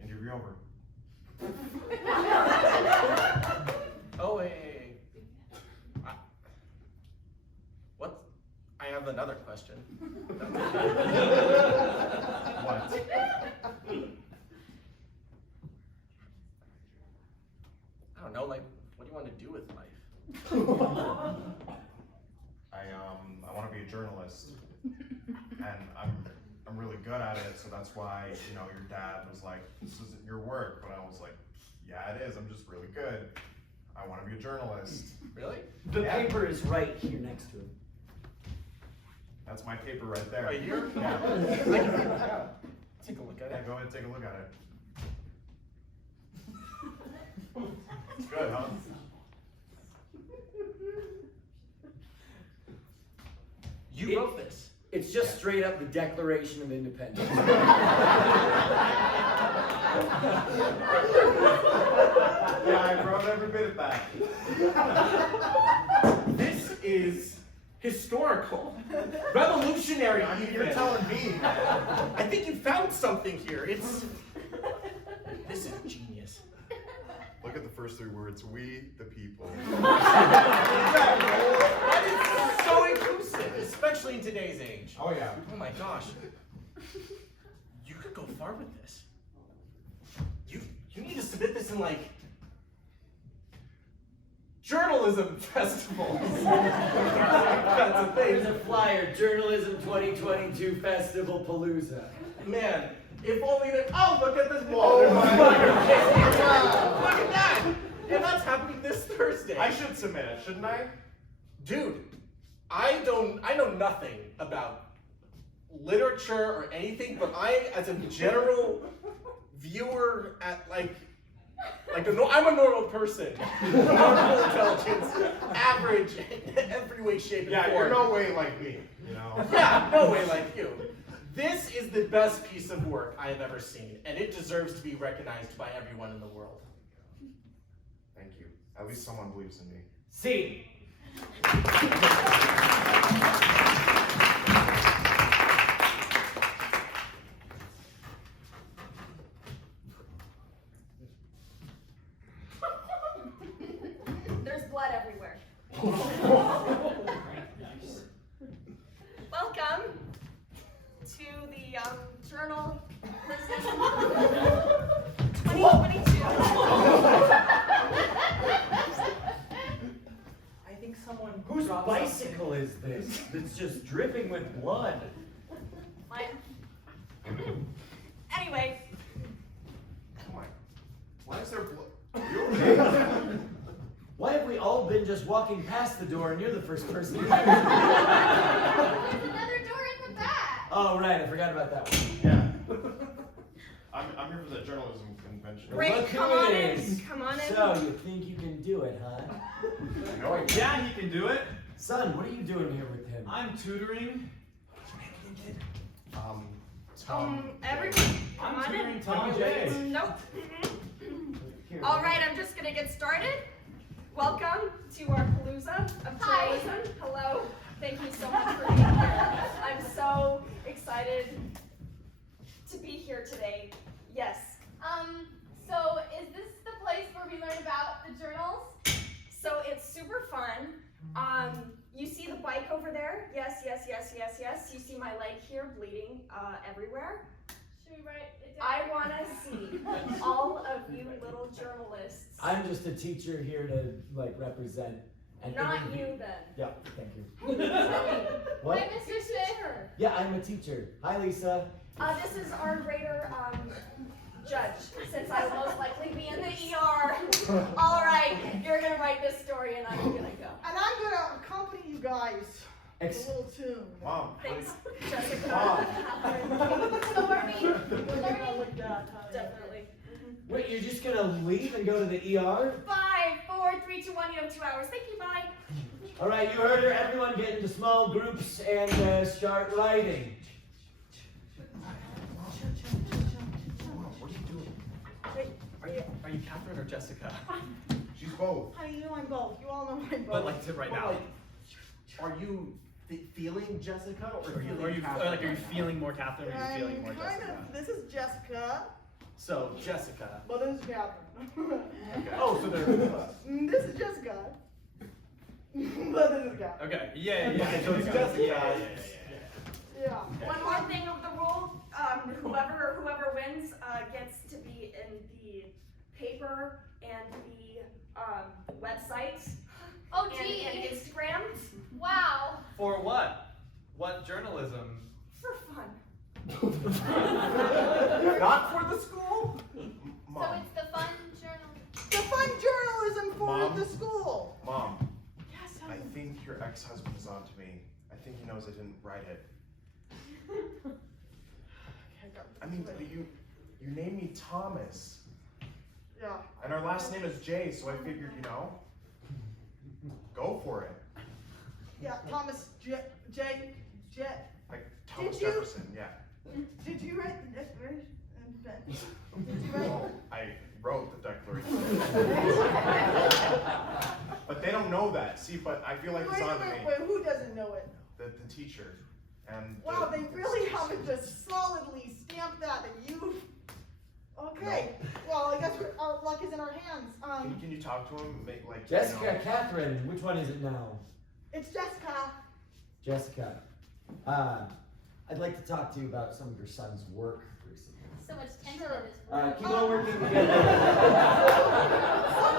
Interview over. Oh, hey. What? I have another question. What? I don't know, like, what do you want to do with life? I want to be a journalist, and I'm really good at it. So that's why, you know, your dad was like, "This isn't your work," but I was like, "Yeah, it is. I'm just really good. I want to be a journalist." Really? The paper is right here next to him. That's my paper right there. Right here? Yeah. Take a look at Yeah, it. go ahead and take a look at it. It's good, huh? You wrote this. It's just straight up the Declaration of Independence. Yeah, I wrote every bit of that. This is historical. Revolutionary. I mean, you're telling me. I think you found something here. This is genius. Look at the first three words. We, the people. That is so inclusive, especially in today's age. Oh, yeah. Oh my gosh. You could go far with this. You need to submit this in, like, journalism festivals. That's a There's thing. a flyer, Journalism 2022 Festival Palooza. Man, if only there. Oh, look at this wall. Oh There's my a flyer. God. Look at that. And that's happening this Thursday. I should submit it, shouldn't I? Dude, I know nothing about literature or anything, but I, as a general viewer, I'm a normal person. Normal intelligence, average, in every way, shape, and Yeah, form. you're no way like me, you know? Yeah, no way like you. This is the best piece of work I have ever seen, and it deserves to be recognized by everyone in the world. Thank you. At least someone believes in me. See. There's blood everywhere. Welcome to the journal. This is 2022. I think someone Whose dropped bicycle is this that's just dripping with blood? Mine. Anyway, Why is there blood? Are you okay? Why have we all been just walking past the door and you're the first person? There's another door in the back. Oh, right, I forgot about that one. Yeah. I'm here for the journalism convention. Great, Look who come on it in, is. come on in. So, you think you can do it, huh? No, I Yeah, he can do it. Son, what are you doing here with him? I'm tutoring. Tom. Everyone, come I'm on in. tutoring Tom J. Nope. Here, All right, I'm just gonna get started. Welcome to our Palooza of Hi. Journalism. Hello. Thank you so much for being here. I'm so excited to be here today. Yes. So is this the place where we learn about the journals? So it's super fun. You see the bike over there? Yes, yes, yes, yes, yes. You see my leg here bleeding everywhere? Should we write it down? I want to see all of you little journalists. I'm just a teacher here to like represent. And Not interview. you then. Yeah, thank you. What? What? Hi, Mr. Smith. Yeah, I'm a teacher. Hi, Lisa. This is our grader judge, since I will most likely be in the ER. All right, you're gonna write this story, and I'm gonna go. And I'm gonna accompany you guys with a little tune. Mom. Thanks, Jessica. Mom. So are we Like that, huh? Definitely. Wait, you're just gonna leave and go to the ER? 5, 4, 3, 2, 1. You have 2 hours. Thank you. Bye. All right, you heard her. Everyone get into small groups and start writing. What are you doing? Are you Catherine or Jessica? She's both. How do you know I'm both? You all know I'm both. But like to right now, are you feeling Jessica or are you feeling more Catherine or are you feeling more I'm Jessica? kind of, this is Jessica, So Jessica. but this is Catherine. Okay. Oh, so they're. This is Jessica. But this is Catherine. Okay. Yeah. So it's Jessica. Yeah. One more thing of the rule. Whoever wins gets to be in the paper and the website Oh, and gee. Instagram Wow. For what? What journalism? for fun. Not for the school. So Mom. it's the fun journal. The fun journalism for Mom? the school. Mom. Yes, I think your ex-husband is on to me. I think he knows I didn't write it. I mean, you named me Thomas. Yeah. And our last name is Jay, so I figured, go for it. Yeah, Thomas J. Like Thomas Did you- Jefferson, yeah. Did you write the Declaration? Did you write? Well, I wrote the Declaration. But they don't know that. See, but I feel like he's on to me. Wait, who doesn't know it? The teacher. And Wow, the they really haven't just solidly stamped that you. Okay. Well, I guess our luck is in our hands. Can you talk to him? Make like Jessica, Catherine, which one is it now? It's Jessica. Jessica. I'd like to talk to you about some of your son's work recently. So much tension Sure. in this room. Keep on working together.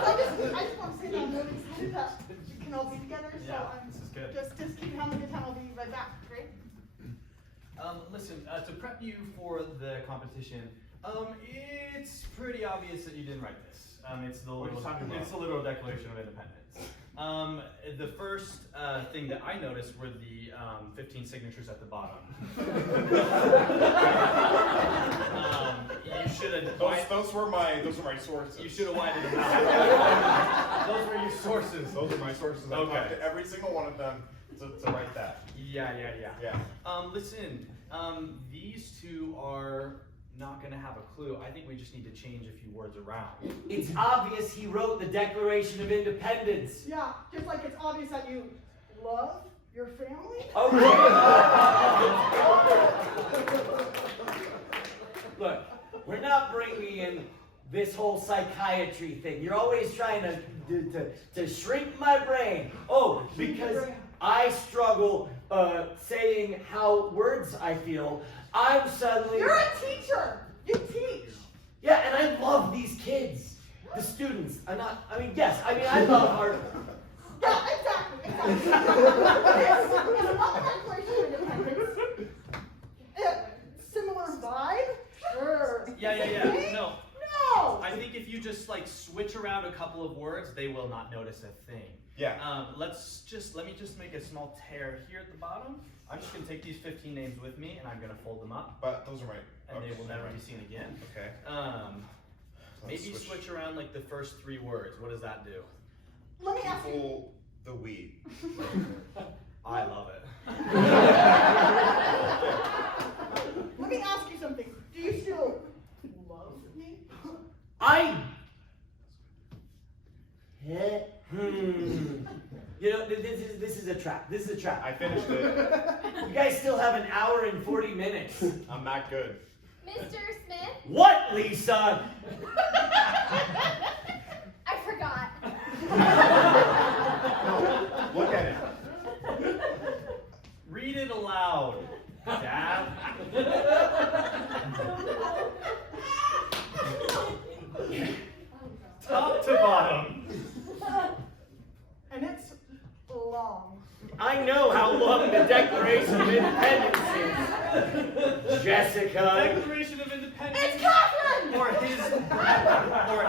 I just want to say that I'm really excited that we can all be together. So Yeah, I'm this is good. just keep having a good time. I'll be right back. Great. Listen, to prep you for the competition, it's pretty obvious that you didn't write this. It's the What are you little, talking about? it's the literal Declaration of Independence. The first thing that I noticed were the 15 signatures at the bottom. You should have. Those were my sources. You should have widened them out. Those were your sources. Those are my sources. I Okay. talked to every single one of them to write that. Yeah. Yeah. Listen, these two are not gonna have a clue. I think we just need to change a few words around. It's obvious he wrote the Declaration of Independence. Yeah, just like it's obvious that you love your family. Okay. Look, we're not bringing in this whole psychiatry thing. You're always trying to shrink my brain. Oh, because I struggle saying how words I feel. I'm suddenly. You're a teacher. You teach. Yeah, and I love these kids, the students. I love art. Yeah, exactly. It's not the Declaration of Independence. Similar vibe? Sure. Yeah. No. No. I think if you just like switch around a couple of words, they will not notice a thing. Yeah. Let me just make a small tear here at the bottom. I'm just gonna take these 15 names with me and I'm gonna fold them up. But those are my. And they will never be seen again. Okay. Maybe switch around like the first 3 words. What does that do? Let me ask you. People, the weed. I love it. Let me ask you something. Do you still love me? You know, this is a trap. This is a trap. I finished it. You guys still have an hour and 40 minutes. I'm that good. Mr. Smith, What, Lisa? I forgot. No, look at it. it aloud. Dad? Top to bottom. And it's long. I know how long the Declaration of Independence is. Jessica. Declaration of Independence. It's Catherine! Or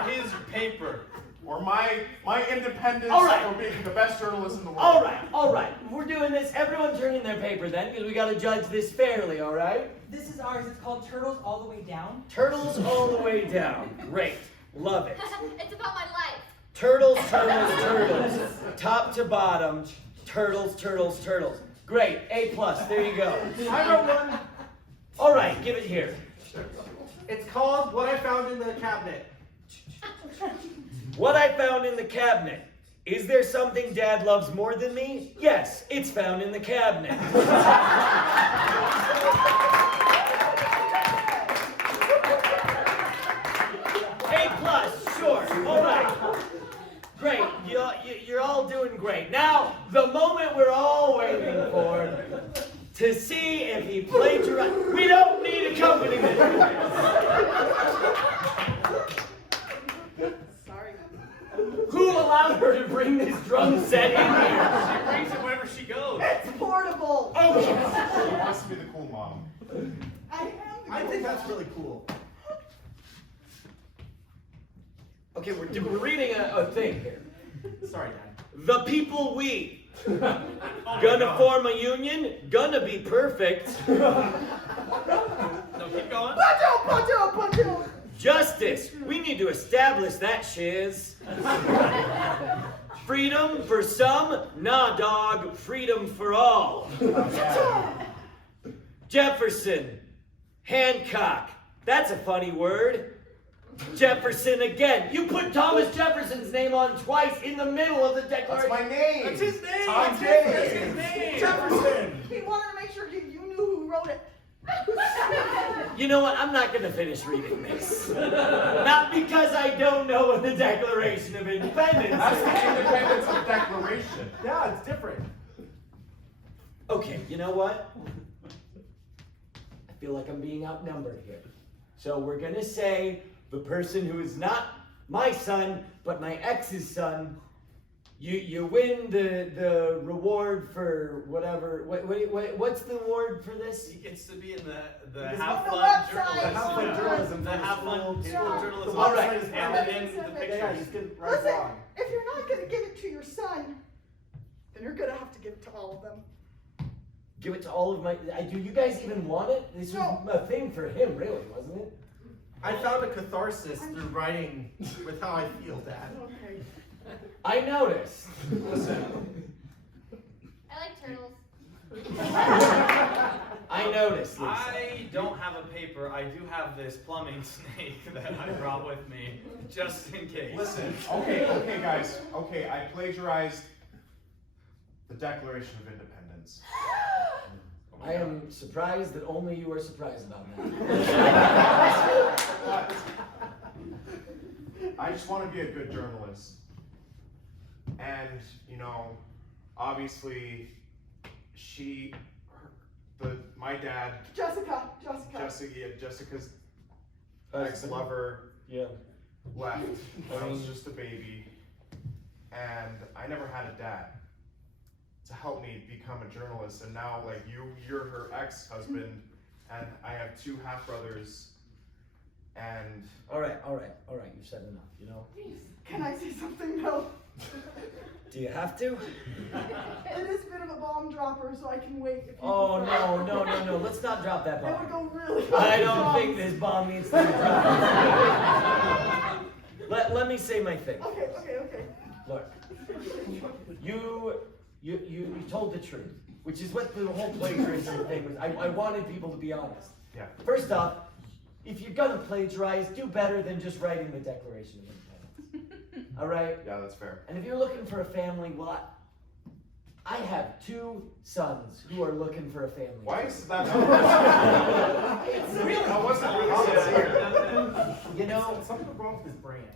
his paper. Or my independence All right. for being the best journalist in the world. All right. We're doing this. Everyone turn in their paper then, because we got to judge this fairly, all right? This is ours. It's called Turtles All the Way Down. Turtles all the way down. Great. Love it. It's about my life. Turtles, turtles, turtles. Top to bottom. Turtles, turtles, turtles. Great. A+. There you go. I wrote one. All right. Give it here. It's called What I Found in the Cabinet. What I found in the cabinet. Is there something Dad loves more than me? Yes, it's found in the cabinet. A+, sure. All right. Great. You're all doing great. Now, the moment we're all waiting for to see if he plagiarized. We don't need accompaniment. Sorry. Who allowed her to bring this drum set in here? She brings it wherever she goes. It's portable. Oh, She wants to be the cool mom. I am the I think that's really cool. okay, we're reading a thing here. Sorry, Dad. The people we Oh my gonna God. form a union, gonna be perfect. No, keep going. Pacho. Justice, we need to establish that shiz. Freedom for some, nah dog, freedom for all. Jefferson, Hancock, that's a funny word. Jefferson again. You put Thomas Jefferson's name on twice in the middle of the That's Declaration. my name. That's his name. Tom That's Day. his name. Jefferson. He wanted to make sure you knew who wrote it. You know what? I'm not going to finish reading this. Not because I don't know what the Declaration of Independence That's is. the independence of declaration. Yeah, it's different. Okay, you know what? I feel like I'm being outnumbered here. So we're going to say the person who is not my son, but my ex's son, you win the reward for whatever. What's the award for this? He gets to be in the It's Have on the Fun website. Journalism. Have Fun Journalism. The Have Fun School Journalism. All right. And in the pictures. Yeah, you can write Listen, wrong. if you're not going to give it to your son, then you're going to have to give it to all of them. Give it to all of my. Do you guys even want it? This was a thing for him, really, wasn't it? I found a catharsis through writing with how I feel, Dad. Okay. I noticed. Listen, I like turtles. I noticed, Lisa. I don't have a paper. I do have this plumbing snake that I brought with me, just in case. listen. Okay, guys. Okay, I plagiarized the Declaration of Independence. I am surprised that only you are surprised about that. But I just want to be a good journalist. And, you know, obviously, my dad, Jessica's ex-lover Yeah. left when I was just a baby. And I never had a dad to help me become a journalist. And now, like, you're her ex-husband, and I have two half-brothers. And All right. You've said enough. You know. Can I say something though? Do you have to? It is a bit of a bomb dropper, so I can wait if you Oh prefer. no! Let's not drop that That would bomb. go really I don't wrong. think this bomb needs to be dropped. Let me say my thing. Okay. Look, you told the truth, which is what the whole plagiarism thing was. I wanted people to be honest. yeah. First off, if you're gonna plagiarize, do better than just writing the Declaration of Independence. All right? Yeah, that's fair. And if you're looking for a family, well, I have two sons who are looking for a family. Why is that? It's really. That wasn't really sincere. You know, Something wrong with his brain, I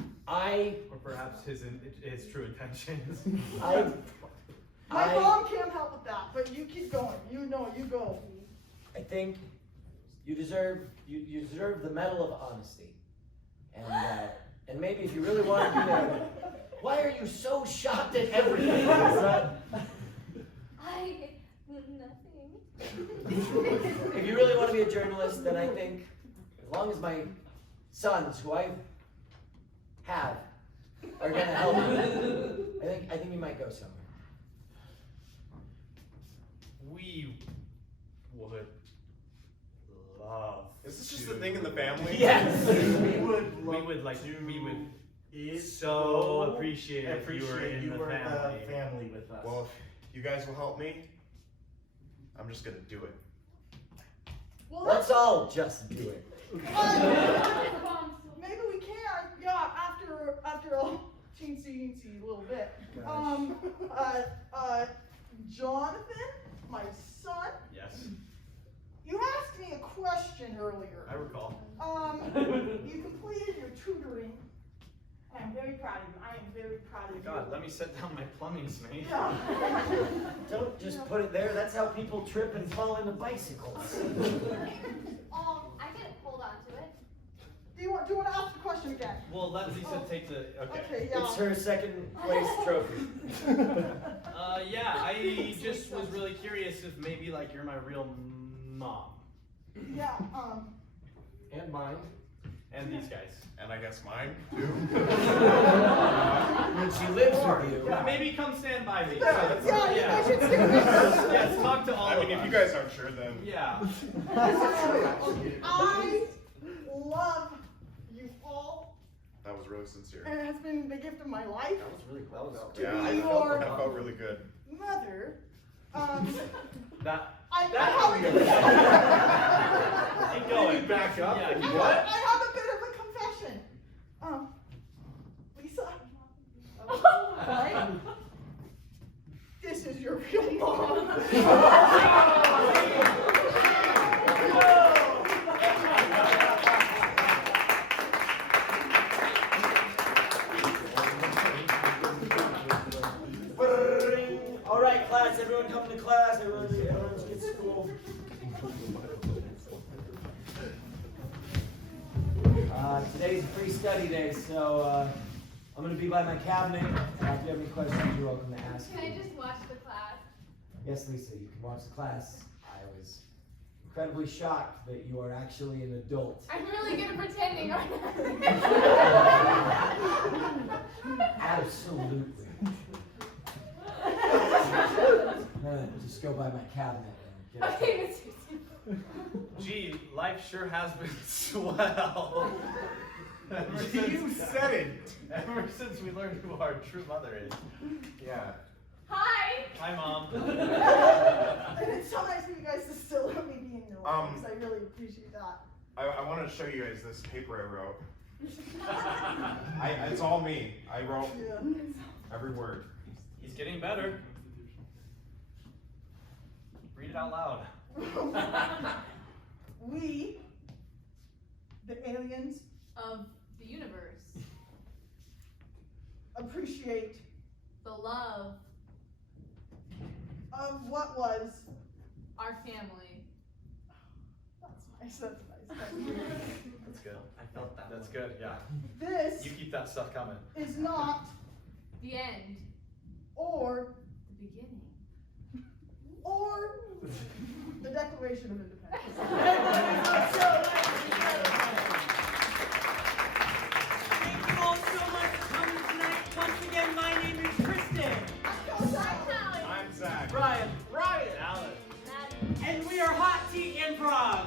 think. I Or perhaps his true intentions. My I- mom can't help with that, but you keep going. You know, you go. I think you deserve the medal of honesty, and maybe if you really want to be a, why are you so shocked at everything? Nothing. If you really want to be a journalist, then I think as long as my sons, who I have, are gonna help you, I think you might go somewhere. We would love. Is this just a thing in the family? Yes. We would so appreciate if you were in the family. family with us. Well, if you guys will help me, I'm just gonna do it. Well, Let's all just do it. maybe we can. Yeah, after I'll teensy a little bit. Jonathan, my son. Yes, You asked me a question earlier. I recall. You completed your tutoring, and I'm very proud of you. I am very proud of you. God, let me set down my plumbing snake. Yeah. Don't just put it there. That's how people trip and fall into bicycles. I can hold on to it. Do you want to ask the question again? Well, let Lisa take the. Okay. Okay, yeah. It's her second place trophy. Yeah, I just was really curious if maybe like you're my real mom. Yeah, And mine. And these guys. And I guess mine too. When she lives with you. Maybe come stand by me. Yeah, you guys should do this. Yes, talk to all I of mean, us. if you guys aren't sure, then Yeah. I love you all, that was really sincere. and it has been the gift of my life. That was really close. Yeah, be I your- felt really good. Mother, That. I That's have weird. a, Keep going. Back up. Yeah. What? I have a bit of a confession. Lisa, right? This is your real mom. All right, class. Everyone come to class. Everyone get to school. Today's free study day, so I'm going to be by my cabinet. If you have any questions, you're welcome to ask. Can I just watch the class? Yes, Lisa, you can watch the class. I was incredibly shocked that you are actually an adult. I'm really good at pretending, aren't Absolutely. Just go by my cabinet and I? get Okay, it. Mr. Gee, life sure has been swell. You said it. Ever since we learned who our true mother is. Yeah. Hi. Hi, Mom. And it's so nice of you guys to still let me be in your lives. I really appreciate that. I wanted to show you guys this paper I wrote. It's all me. I wrote every word. He's getting better. Read it out loud. We, the aliens, Of the universe. appreciate The love. of what was. Our family. That's nice. That's good. I felt that. That's good, yeah. This You keep that stuff coming. is not The end. or The beginning. or the Declaration of Independence. Thank you all so much for coming tonight. Once again, my name is Kristen. I'm Zach. Ryan. Alan. And we are Hot Tea Improv.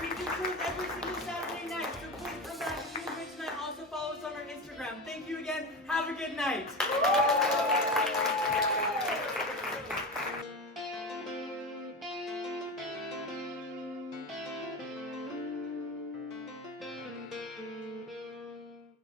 We do shows every single Saturday night, so please come back and tune in tonight. Also follow us on our Instagram. Thank you again. Have a good night.